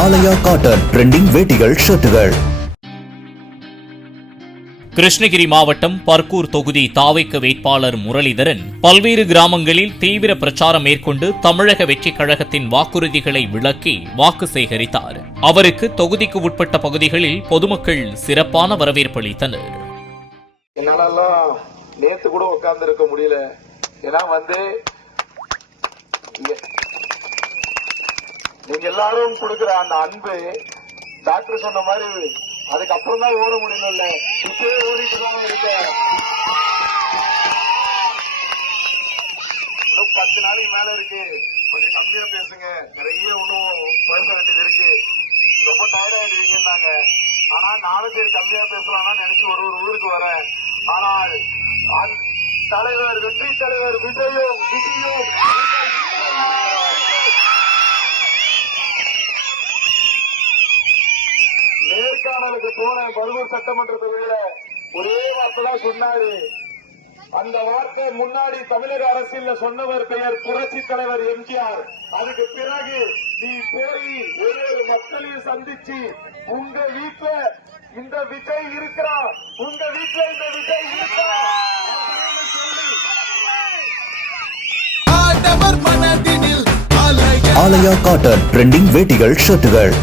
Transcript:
ஆலயா cotton trending வேட்டிகள் ஷர்ட்டுகள். Krishnagiri மாவட்டம் பர்கூர் தொகுதி தாவைக்க வேட்பாளர் முரளிதரன் பல்வேறு கிராமங்களில் தீவிர பிரச்சாரம் மேற்கொண்டு தமிழக வெற்றிக் கழகத்தின் வாக்குறுதிகளை விளக்கி வாக்கு சேகரித்தார். அவருக்கு தொகுதிக்கு உட்பட்ட பகுதிகளில் பொதுமக்கள் சிறப்பான வரவேற்பு அளித்தனர். என்னாலெல்லாம் நேத்து கூட உட்கார்ந்து இருக்க முடியல. ஏன்னா நீங்க எல்லாரும் கொடுக்கிற அந்த அன்பு டாக்டர் சொன்ன மாதிரி அதுக்கப்புறம் தான் ஓட முடியல. இப்பவே ஓடிட்டு தான் இருக்க. 10 நாளைக்கு மேல இருக்கு. கொஞ்சம் கம்மியா பேசுங்க. நிறைய இன்னும் பேச வேண்டியது இருக்கு. ரொம்ப டயர்ட் ஆயிடுவீங்கன்னாங்க. ஆனா நானும் சரி கம்மியா பேசலாம்னா நினைச்சு ஒரு ஊருக்கு வரேன். ஆனால் தலைவர் வெற்றி தலைவர் விஜயும் நேர்காணலுக்கு போன பருவூர் சட்டமன்ற தொகுதியில ஒரே வார்த்தை தான் சொன்னாரு. அந்த வார்த்தை முன்னாடி தமிழக அரசியல் சொன்னவர் பெயர் புரட்சி தலைவர் எம்ஜிஆர். அதுக்கு பிறகு நீ போய் ஒவ்வொரு மக்களையும் சந்திச்சு உங்க வீட்டுல இந்த விஜய் இருக்கிறா, உங்க வீட்டுல இந்த விஜய் இருக்கிறா அப்படின்னு சொல்லி ஆலயா காட்டன் ட்ரெண்டிங் வேட்டிகள் ஷர்ட்டுகள்.